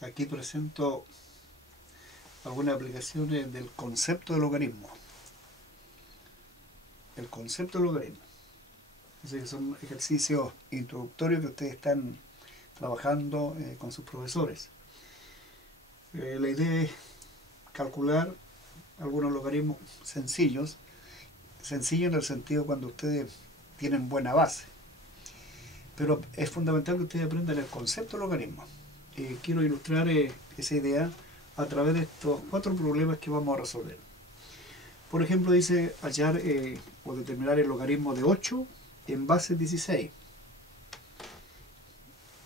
Aquí presento algunas aplicaciones del concepto de logaritmo. El concepto de logaritmo. Así que son ejercicios introductorios que ustedes están trabajando con sus profesores. La idea es calcular algunos logaritmos sencillos, sencillos en el sentido cuando ustedes tienen buena base. Pero es fundamental que ustedes aprendan el concepto de logaritmo. Quiero ilustrar esa idea a través de estos 4 problemas que vamos a resolver. Por ejemplo, dice hallar o determinar el logaritmo de 8 en base 16.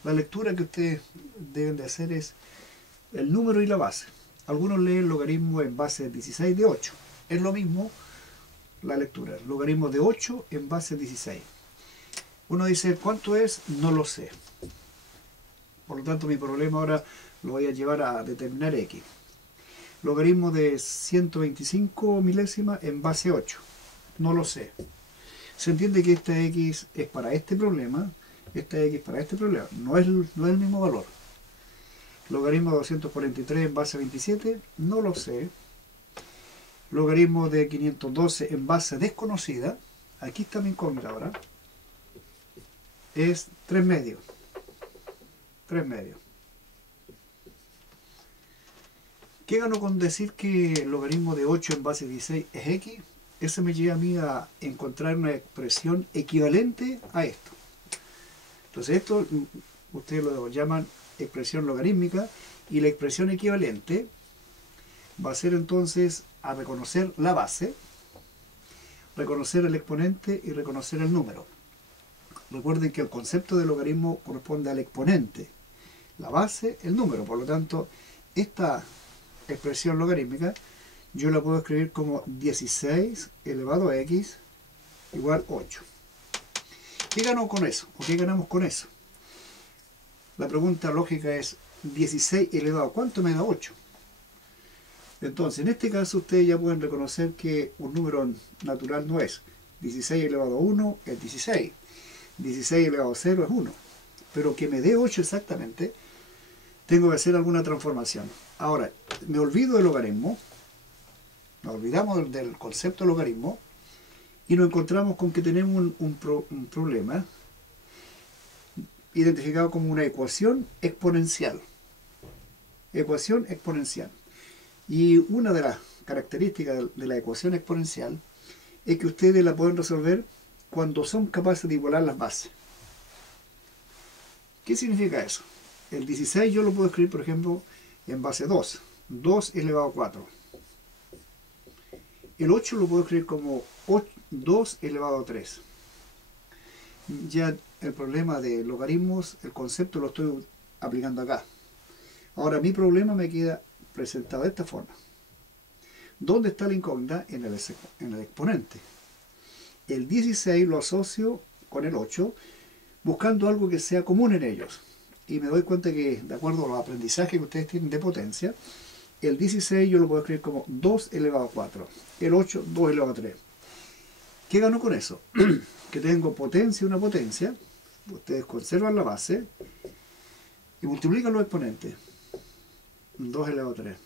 La lectura que ustedes deben de hacer es el número y la base. Algunos leen el logaritmo en base 16 de 8. Es lo mismo la lectura. El logaritmo de 8 en base 16. Uno dice, ¿cuánto es? No lo sé. Por lo tanto, mi problema ahora lo voy a llevar a determinar x. Logaritmo de 125 milésimas en base 8. No lo sé. Se entiende que esta x es para este problema, esta x para este problema. No es el mismo valor. Logaritmo de 243 en base 27. No lo sé. Logaritmo de 512 en base desconocida. Aquí está mi incógnita ahora. Es 3 medios. 3 medios. ¿Qué gano con decir que el logaritmo de 8 en base 16 es x? Eso me lleva a mí a encontrar una expresión equivalente a esto. Entonces esto ustedes lo llaman expresión logarítmica, y la expresión equivalente va a ser entonces a reconocer la base, reconocer el exponente y reconocer el número. Recuerden que el concepto de logaritmo corresponde al exponente, la base, el número. Por lo tanto, esta expresión logarítmica yo la puedo escribir como 16 elevado a x igual 8. ¿Qué gano con eso? ¿O qué ganamos con eso? La pregunta lógica es 16 elevado a ¿cuánto me da 8? Entonces, en este caso ustedes ya pueden reconocer que un número natural no es 16 elevado a 1 es 16, 16 elevado a 0 es 1, pero que me dé 8 exactamente, tengo que hacer alguna transformación. Ahora, me olvido del logaritmo, nos olvidamos del concepto de logaritmo y nos encontramos con que tenemos un problema identificado como una ecuación exponencial. Ecuación exponencial. Y una de las características de la ecuación exponencial es que ustedes la pueden resolver cuando son capaces de igualar las bases. ¿Qué significa eso? El 16 yo lo puedo escribir, por ejemplo, en base 2. 2 elevado a 4. El 8 lo puedo escribir como 2 elevado a 3. Ya el problema de logaritmos, el concepto lo estoy aplicando acá. Ahora mi problema me queda presentado de esta forma. ¿Dónde está la incógnita? En el exponente. El 16 lo asocio con el 8, buscando algo que sea común en ellos. Y me doy cuenta que, de acuerdo a los aprendizajes que ustedes tienen de potencia, el 16 yo lo puedo escribir como 2 elevado a 4. El 8, 2 elevado a 3. ¿Qué gano con eso? Que tengo potencia, una potencia. Ustedes conservan la base y multiplican los exponentes. 2 elevado a 3.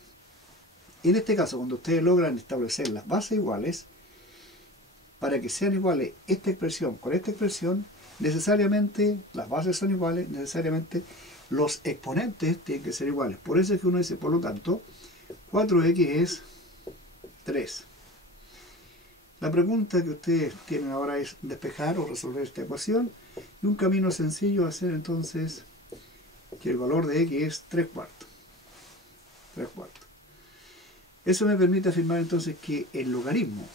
En este caso, cuando ustedes logran establecer las bases iguales, para que sean iguales esta expresión con esta expresión, necesariamente las bases son iguales, necesariamente los exponentes tienen que ser iguales. Por eso es que uno dice, por lo tanto, 4x es 3. La pregunta que ustedes tienen ahora es despejar o resolver esta ecuación, y un camino sencillo va a ser entonces que el valor de x es 3 cuartos. 3 cuartos. Eso me permite afirmar entonces que el logaritmo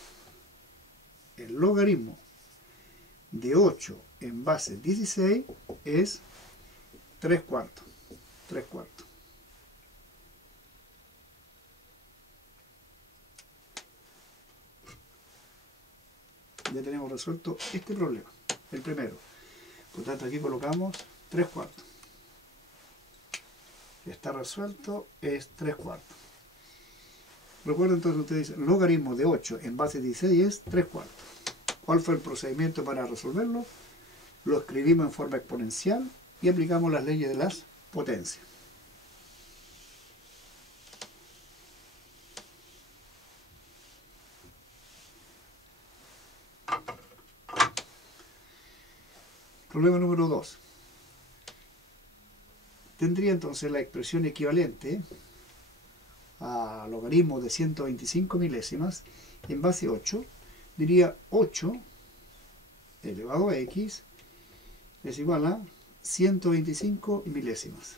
de 8 en base 16 es 3 cuartos. 3 cuartos. Ya tenemos resuelto este problema, el primero. Por tanto, aquí colocamos 3 cuartos. Está resuelto, es 3 cuartos. Recuerden entonces, ustedes dicen, logaritmo de 8 en base 16 es 3 cuartos. ¿Cuál fue el procedimiento para resolverlo? Lo escribimos en forma exponencial y aplicamos las leyes de las potencias. Problema número 2. Tendría entonces la expresión equivalente a logaritmo de 125 milésimas en base 8. Diría 8 elevado a x es igual a 125 milésimas.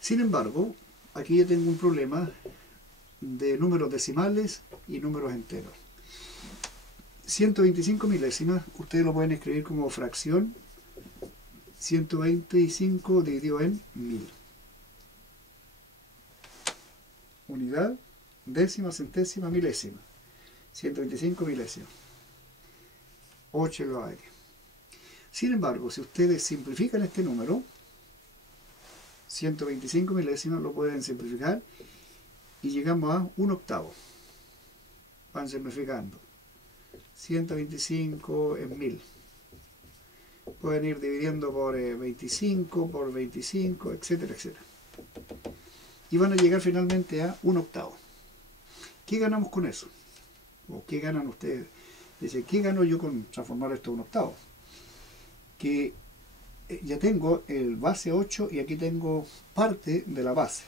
Sin embargo, aquí yo tengo un problema de números decimales y números enteros. 125 milésimas, ustedes lo pueden escribir como fracción 125 dividido en 1000. Unidad, décima, centésima, milésima. 125 milésimas. 8 elevado a x. Sin embargo, si ustedes simplifican este número, 125 milésimas, lo pueden simplificar y llegamos a 1/8. Van simplificando. 125 en 1000. Pueden ir dividiendo por 25, por 25, etcétera, etcétera. Y van a llegar finalmente a 1/8. ¿Qué ganamos con eso? ¿O qué ganan ustedes? Dice, ¿qué gano yo con transformar esto a 1/8? Que ya tengo el base 8 y aquí tengo parte de la base.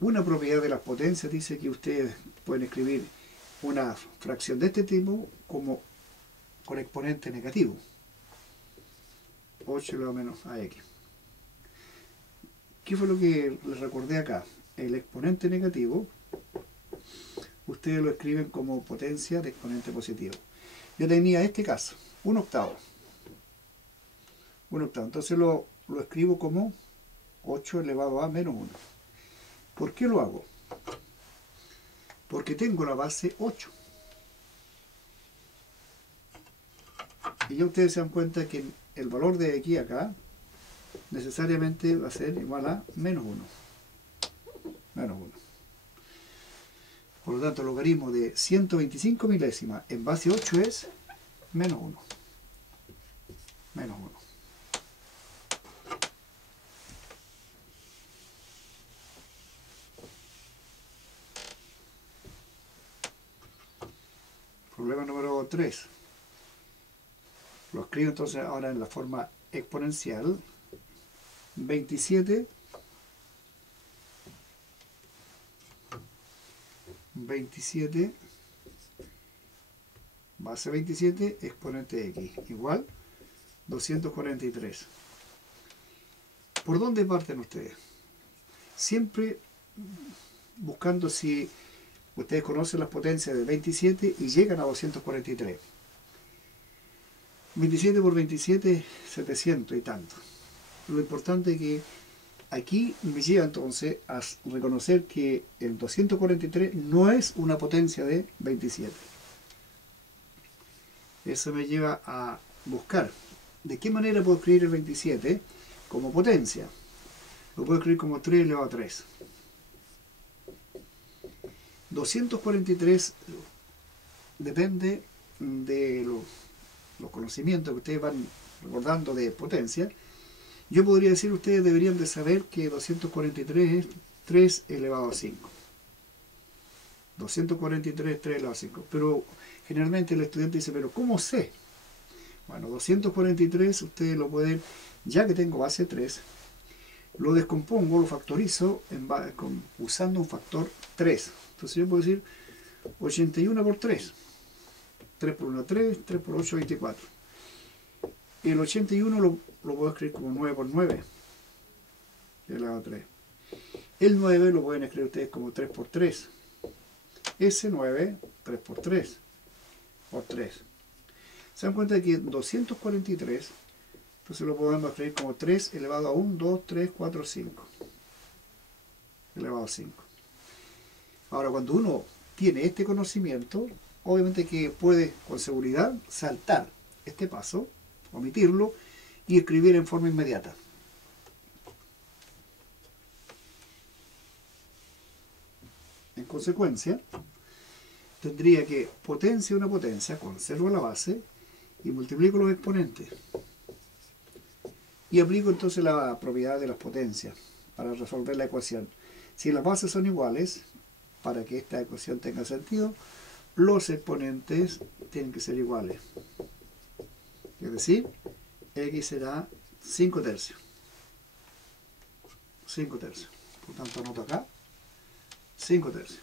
Una propiedad de las potencias dice que ustedes pueden escribir una fracción de este tipo como con exponente negativo. 8 elevado a menos a x. ¿Qué fue lo que les recordé acá? El exponente negativo, ustedes lo escriben como potencia de exponente positivo. Yo tenía este caso, 1/8. 1/8. Entonces lo escribo como 8 elevado a menos 1. ¿Por qué lo hago? Porque tengo la base 8. Y ya ustedes se dan cuenta que el valor de aquí a acá necesariamente va a ser igual a menos 1. Menos 1. Por lo tanto, el logaritmo de 125 milésimas en base 8 es menos 1. Menos 1. Problema número 3. Lo escribo entonces ahora en la forma exponencial. 27 base 27 exponente x igual 243. ¿Por dónde parten ustedes? Siempre buscando si ustedes conocen las potencias de 27 y llegan a 243. 27 por 27, 700 y tanto. Lo importante es que aquí me lleva entonces a reconocer que el 243 no es una potencia de 27. Eso me lleva a buscar de qué manera puedo escribir el 27 como potencia. Lo puedo escribir como 3 elevado a 3. 243 depende de los conocimientos que ustedes van recordando de potencia. Yo podría decir, ustedes deberían de saber que 243 es 3 elevado a 5. 243 es 3 elevado a 5. Pero generalmente el estudiante dice, ¿pero cómo sé? Bueno, 243 ustedes lo pueden, ya que tengo base 3, lo descompongo, lo factorizo usando un factor 3. Entonces yo puedo decir 81 por 3. 3 por 1, 3, 3 por 8, 24. El 81 lo puedo escribir como 9 por 9. Elevado a 3. El 9 lo pueden escribir ustedes como 3 por 3. Ese 9, 3 por 3. Por 3. Se dan cuenta de que 243, entonces lo podemos escribir como 3 elevado a 1, 2, 3, 4, 5. Elevado a 5. Ahora, cuando uno tiene este conocimiento, obviamente que puede con seguridad saltar este paso, omitirlo y escribir en forma inmediata. En consecuencia, tendría que potencia una potencia, conservo la base y multiplico los exponentes. Y aplico entonces la propiedad de las potencias para resolver la ecuación. Si las bases son iguales, para que esta ecuación tenga sentido, los exponentes tienen que ser iguales. Es decir, x será 5 tercios. 5 tercios. Por tanto, anoto acá 5 tercios.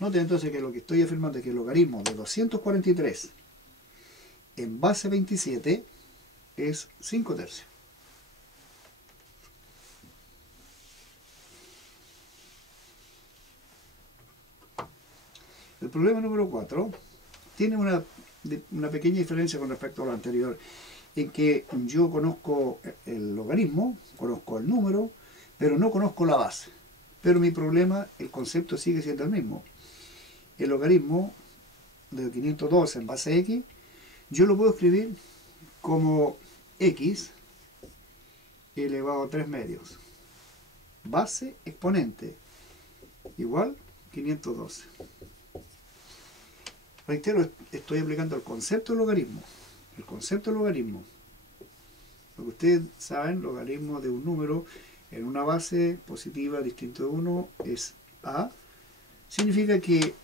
Note entonces que lo que estoy afirmando es que el logaritmo de 243 en base 27 es 5 tercios. El problema número 4 tiene una pequeña diferencia con respecto a lo anterior, en que yo conozco el logaritmo, conozco el número, pero no conozco la base. Pero mi problema, el concepto sigue siendo el mismo. El logaritmo de 512 en base x, yo lo puedo escribir como x elevado a 3 medios. Base exponente igual 512. Reitero, estoy aplicando el concepto de logaritmo. El concepto de logaritmo. Lo que ustedes saben, logaritmo de un número en una base positiva distinto de 1 es a. Significa que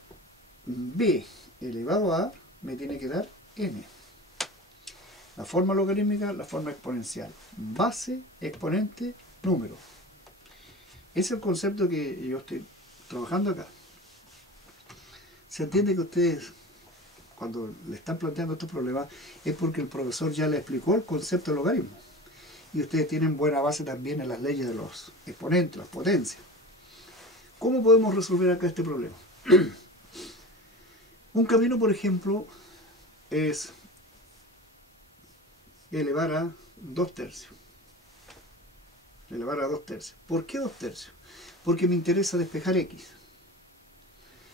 b elevado a me tiene que dar n. La forma logarítmica, la forma exponencial. Base, exponente, número. Ese es el concepto que yo estoy trabajando acá. Se entiende que ustedes, cuando le están planteando estos problemas, es porque el profesor ya le explicó el concepto de logaritmo. Y ustedes tienen buena base también en las leyes de los exponentes, las potencias. ¿Cómo podemos resolver acá este problema? Un camino, por ejemplo, es elevar a 2 tercios. Elevar a 2 tercios. ¿Por qué 2 tercios? Porque me interesa despejar x.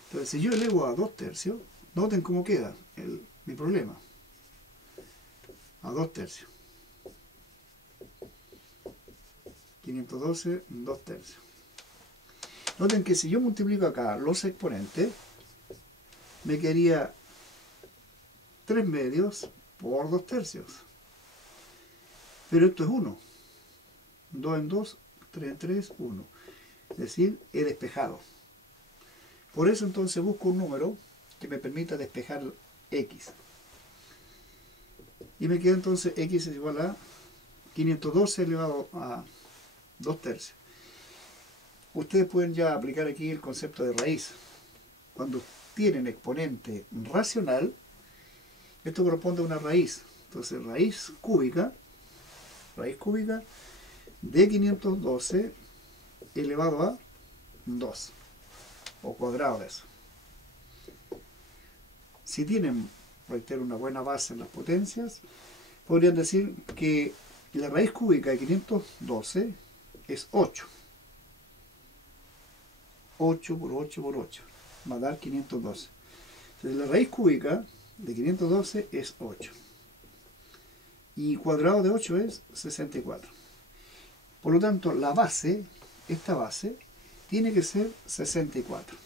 Entonces, si yo elevo a 2 tercios, noten cómo queda mi problema. A 2 tercios. 512, 2 tercios. Noten que si yo multiplico acá los exponentes, me quedaría 3 medios por 2 tercios. Pero esto es 1. 2 en 2, 3 en 3, 1. Es decir, he despejado. Por eso entonces busco un número que me permita despejar x. Y me queda entonces x es igual a 512 elevado a 2 tercios. Ustedes pueden ya aplicar aquí el concepto de raíz. Cuando tienen exponente racional, esto corresponde a una raíz. Entonces raíz cúbica de 512 elevado a 2. O cuadrado de eso. Si tienen, reitero, una buena base en las potencias, podrían decir que la raíz cúbica de 512 es 8. 8 por 8 por 8 va a dar 512. Entonces la raíz cúbica de 512 es 8. Y cuadrado de 8 es 64. Por lo tanto, la base, esta base, tiene que ser 64.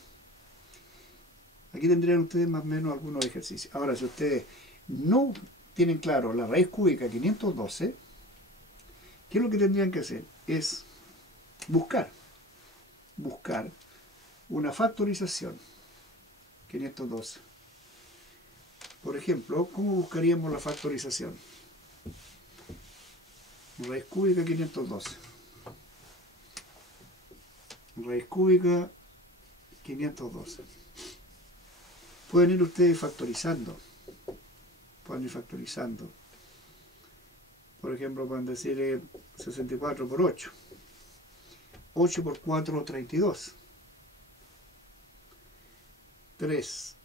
Aquí tendrían ustedes más o menos algunos ejercicios. Ahora, si ustedes no tienen claro la raíz cúbica de 512, ¿qué es lo que tendrían que hacer? Es buscar una factorización. 512. Por ejemplo, ¿cómo buscaríamos la factorización? Raíz cúbica 512. Raíz cúbica 512. Pueden ir ustedes factorizando. Pueden ir factorizando. Por ejemplo, pueden decir 64 por 8. 8 por 4, 32. 3.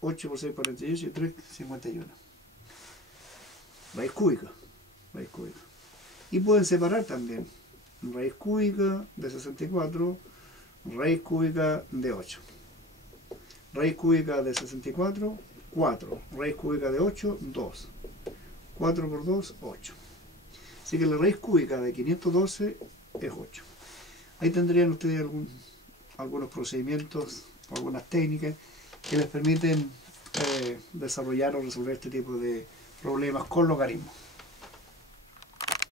8 por 6, 48 y 3, 51. Raíz cúbica. Raíz cúbica. Y pueden separar también. Raíz cúbica de 64, raíz cúbica de 8. Raíz cúbica de 64, 4. Raíz cúbica de 8, 2. 4 por 2, 8. Así que la raíz cúbica de 512 es 8. Ahí tendrían ustedes algunos procedimientos, algunas técnicas que les permiten desarrollar o resolver este tipo de problemas con logaritmos.